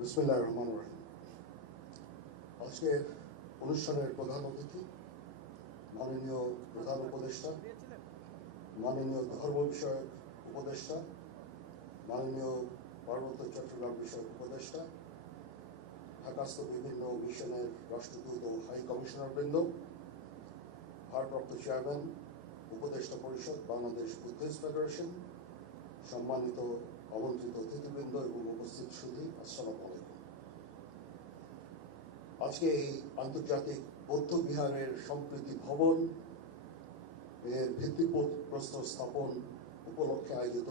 বিসমিল্লাহির রহমানির রহিম। আজকের অনুষ্ঠানের প্রধান অতিথি মাননীয় প্রধান উপদেষ্টা, মাননীয় ধর্ম বিষয়ক উপদেষ্টা, মাননীয় পার্বত্য চট্টগ্রাম বিষয়ক উপদেষ্টা, ঢাকাস্থ বিভিন্ন মিশনের রাষ্ট্রদূত ও হাই কমিশনার বৃন্দ, ভারপ্রাপ্ত চেয়ারম্যান উপদেষ্টা পরিষদ বাংলাদেশ বুদ্ধিস্ট ফেডারেশন, সম্মানিত আমন্ত্রিত অতিথিবৃন্দ এবং উপস্থিত সুধী, আসসালামু আলাইকুম। আজকে এই আন্তর্জাতিক বৌদ্ধ বিহারের সম্প্রীতি ভবন এর ভিত্তিপ্রস্তর স্থাপন উপলক্ষে আয়োজিত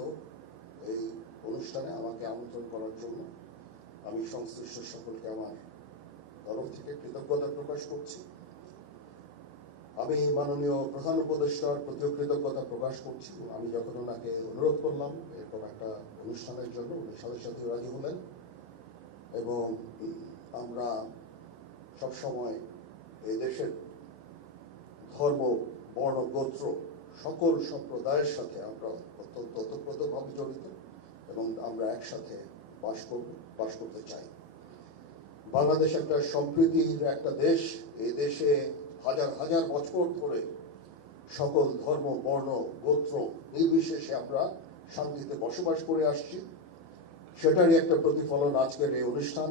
এই অনুষ্ঠানে আমাকে আমন্ত্রণ করার জন্য আমি সংশ্লিষ্ট সকলকে আমার তরফ থেকে কৃতজ্ঞতা প্রকাশ করছি। আমি মাননীয় প্রধান উপদেষ্টার প্রতিও কৃতজ্ঞতা প্রকাশ করছি। আমি যখন ওনাকে অনুরোধ করলাম এরকম একটা অনুষ্ঠানের জন্য, উনি সাথে সাথে রাজি হলেন এবং আমরা সবসময় এই দেশের ধর্ম, বর্ণ, গোত্র সকল সম্প্রদায়ের সাথে আমরা অত্যন্ত ওতপ্রোতভাবে জড়িত এবং আমরা একসাথে বাস করতে চাই। বাংলাদেশ একটা সম্প্রীতির একটা দেশ। এই দেশে হাজার হাজার বছর ধরে সকল ধর্ম, বর্ণ, গোত্র নির্বিশেষে আমরা শান্তিতে বসবাস করে আসছি। সেটারই একটা প্রতিফলন আজকের এই অনুষ্ঠান।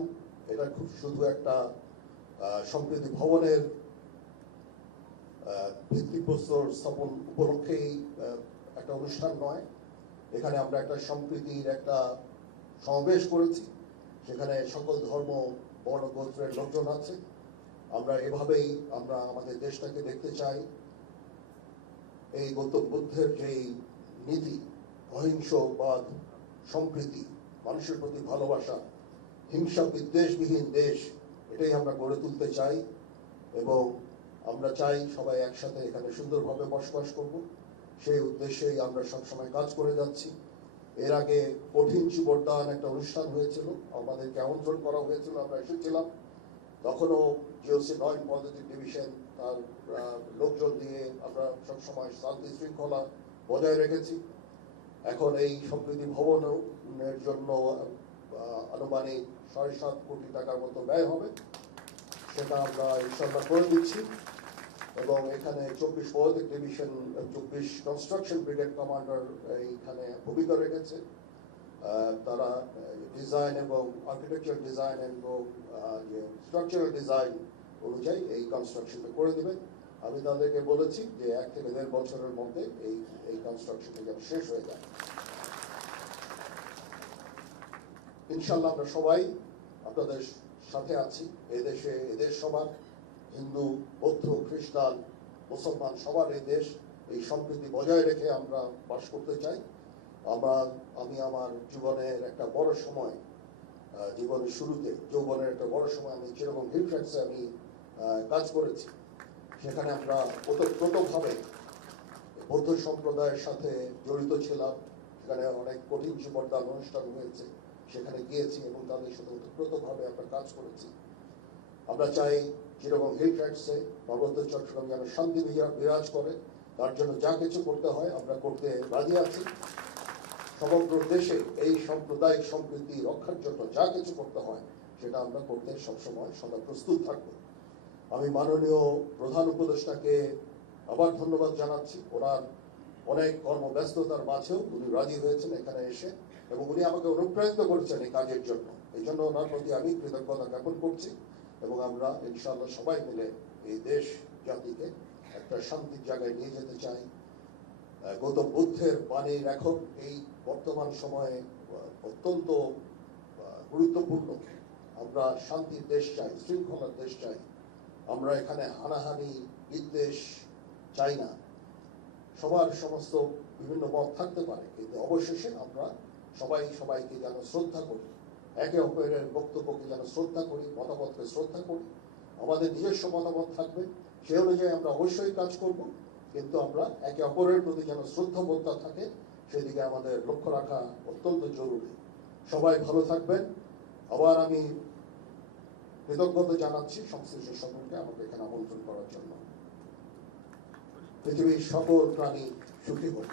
এটা খুব শুধু একটা সম্প্রীতি ভবনের ভিত্তিপ্রস্তর স্থাপন উপলক্ষেই একটা অনুষ্ঠান নয়। এখানে আমরা একটা সম্প্রীতির একটা সমাবেশ করেছি, সেখানে সকল ধর্ম, বর্ণ, গোত্রের লোকজন আছে। আমরা এভাবেই আমরা আমাদের দেশটাকে দেখতে চাই। এই গৌতম বুদ্ধের যেই নীতি, অহিংসবাদ, সম্প্রীতি, মানুষের প্রতি ভালোবাসা, হিংসা বিদ্বেষবিহীন দেশ, এটাই আমরা গড়ে তুলতে চাই এবং আমরা চাই সবাই একসাথে এখানে সুন্দরভাবে বসবাস করব। সেই উদ্দেশ্যেই আমরা সবসময় কাজ করে যাচ্ছি। এর আগে কঠিন চুবরদান একটা অনুষ্ঠান হয়েছিল, আমাদেরকে আমন্ত্রণ করা হয়েছিল, আমরা এসেছিলাম। তখনও জিওসি 9 পজিটিভ ডিভিশন তার লোকজন দিয়ে আমরা সবসময় শান্তি শৃঙ্খলা বজায় রেখেছি। এখন এই সম্প্রীতি ভবনের জন্য আনুমানিক 7.5 কোটি টাকার মতো ব্যয় হবে, সেটা আমরা ইনশাল্লাহ করে দিচ্ছি এবং এখানে 24 positive division 24 construction brigade commander এইখানে ভূমিকা রেখেছে। তারা ডিজাইন এবং আর্কিটেকচার ডিজাইন এবং যে স্ট্রাকচারাল ডিজাইন অনুযায়ী এই কনস্ট্রাকশনটা করে দেবে। আমি তাদেরকে বলেছি যে 1 থেকে 1.5 বছরের মধ্যে এই কনস্ট্রাকশনটা যেন শেষ হয়ে যায়। ইনশাল্লাহ আমরা সবাই আপনাদের সাথে আছি। এদেশ সবার, হিন্দু, বৌদ্ধ, খ্রিস্টান, মুসলমান সবার এই দেশ। এই সম্প্রীতি বজায় রেখে আমরা বাস করতে চাই। আমি আমার জীবনের একটা বড় সময়, জীবনের শুরুতে যৌবনের একটা বড় সময় আমি যেরকম হিলট্র্যাক্সে আমি কাজ করেছি, সেখানে আমরা ওতপ্রোতভাবে বৌদ্ধ সম্প্রদায়ের সাথে জড়িত ছিলাম। সেখানে অনেক কঠিন চুবরদান অনুষ্ঠান হয়েছে, সেখানে গিয়েছি এবং তাদের সাথে ওতপ্রোতভাবে আমরা কাজ করেছি। আমরা চাই যেরকম হিলট্র্যাক্সে পার্বত্য চট্টগ্রাম যেন শান্তি বিরাজ করে, তার জন্য যা কিছু করতে হয় আমরা করতে রাজি আছি। সমগ্র দেশে এই সাম্প্রদায়িক সম্প্রীতি রক্ষার জন্য যা কিছু করতে হয় সেটা আমরা করতে সবসময় সদা প্রস্তুত থাকব। আমি মাননীয় প্রধান উপদেষ্টাকে আবার ধন্যবাদ জানাচ্ছি। ওনার অনেক কর্মব্যস্ততার মাঝেও উনি রাজি হয়েছেন এখানে এসে এবং উনি আমাকে অনুপ্রাণিত করেছেন এই কাজের জন্য। এই জন্য ওনার প্রতি আমি কৃতজ্ঞতা জ্ঞাপন করছি এবং আমরা ইনশাআল্লাহ সবাই মিলে এই দেশ জাতিকে একটা শান্তির জায়গায় নিয়ে যেতে চাই। গৌতম বুদ্ধের বাণীর এখন এই বর্তমান সময়ে অত্যন্ত গুরুত্বপূর্ণ। আমরা শান্তির দেশ চাই, শৃঙ্খলার দেশ চাই। আমরা এখানে হানাহানি, বিদ্বেষ চাই না। সবার সমস্ত বিভিন্ন মত থাকতে পারে, কিন্তু অবশেষে আমরা সবাইকে যেন শ্রদ্ধা করি, একে অপরের বক্তব্যকে যেন শ্রদ্ধা করি, মতামতকে শ্রদ্ধা করি। আমাদের নিজস্ব মতামত থাকবে, সে অনুযায়ী আমরা অবশ্যই কাজ করব, কিন্তু আমরা একে অপরের প্রতি যেন শ্রদ্ধাবোধটা থাকে সেদিকে আমাদের লক্ষ্য রাখা অত্যন্ত জরুরি। সবাই ভালো থাকবেন। আবার আমি কৃতজ্ঞতা জানাচ্ছি সংশ্লিষ্ট সকলকে আমাকে এখানে আমন্ত্রণ করার জন্য। পৃথিবীর সকল প্রাণী সুখী হোক।